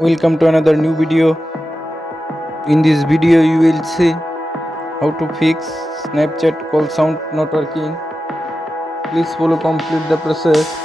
Welcome to another new video. In this video you will see how to fix Snapchat call sound not working. Please follow complete the process.